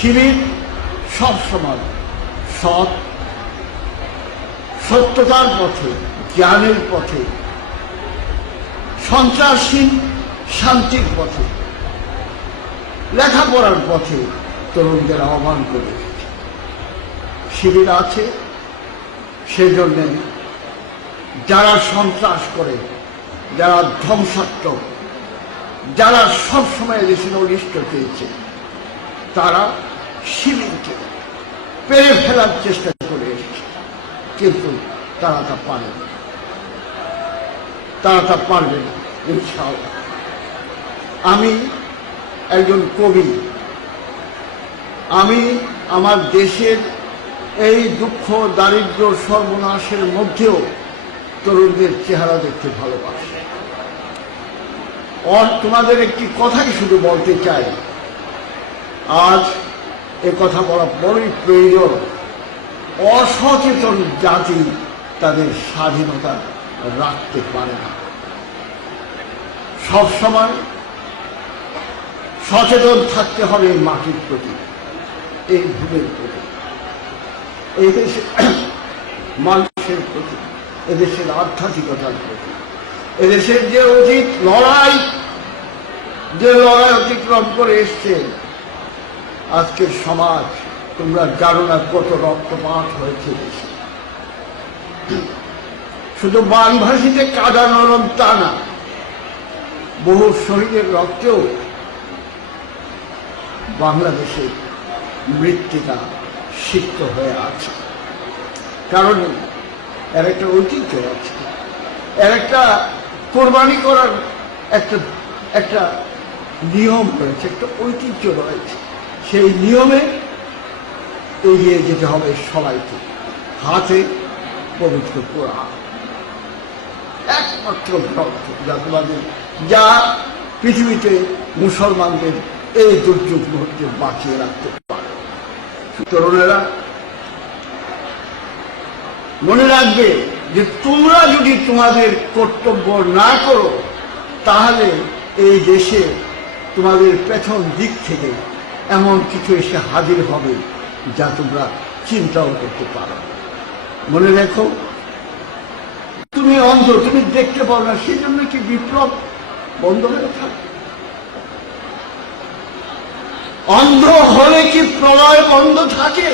শিবির সবসময় সৎ, সত্যতার পথে, জ্ঞানের পথে, সন্ত্রাসহীন শান্তির পথে, লেখাপড়ার পথে তরুণদের আহ্বান করে শিবির আছে। সেজন্য যারা সন্ত্রাস করে, যারা ধ্বংসাত্মক, যারা সবসময় দেশের অনিষ্ট চেয়েছে, তারা শিবিরকে পেরে ফেলার চেষ্টা করে এসেছে, কিন্তু তারা তা পারে না, তারা তা পারবে না ইনশাআল্লাহ। আমি একজন কবি, আমি আমার দেশের এই দুঃখ, দারিদ্র, সর্বনাশের মধ্যেও তরুণদের চেহারা দেখতে ভালোবাসি। তোমাদের একটি কথাই শুধু বলতে চাই, আজ এ কথা বলা বড়ই প্রয়োজন। অসচেতন জাতি তাদের স্বাধীনতা রাখতে পারে না। সবসময় সচেতন থাকতে হবে এই মাটির প্রতি, এই ভূমির প্রতি, এই দেশের মানুষের প্রতি, এদেশের আধ্যাত্মিকতার প্রতি, এদেশের যে অতীত লড়াই, যে লড়াই অতিক্রম করে এসছে। আজকের সমাজ তোমরা জানো না কত রক্তপাত হয়েছে দেশে। শুধু বানভাসিতে কাদা নরম তা না, বহু শহীদের রক্তেও বাংলাদেশের মৃত্তিকা সিক্ত হয়ে আছে। কারণ এর একটা ঐতিহ্য আছে, এর একটা কোরবানি করার একটা নিয়ম রয়েছে, একটা ঐতিহ্য রয়েছে। সেই নিয়মে এগিয়ে যেতে হবে সবাইকে। হাতে পবিত্র কোরআন, একমাত্র গ্রন্থ যা তোমাদের, যা পৃথিবীতে মুসলমানদের এই দুর্যোগ মুহূর্তে বাঁচিয়ে রাখতে পারে। তরুণেরা মনে রাখবে যে তোমরা যদি তোমাদের কর্তব্য না করো, তাহলে এই দেশে তোমাদের পেছন দিক থেকে এমন কিছু এসে হাজির হবে যা তোমরা চিন্তাও করতে পারো। মনে রেখো, তুমি অন্ধ, তুমি দেখতে পাও না, সেই জন্য কি বিপ্লব বন্ধ হয়ে থাকে? অন্ধ হলে কি প্রলয় বন্ধ থাকে?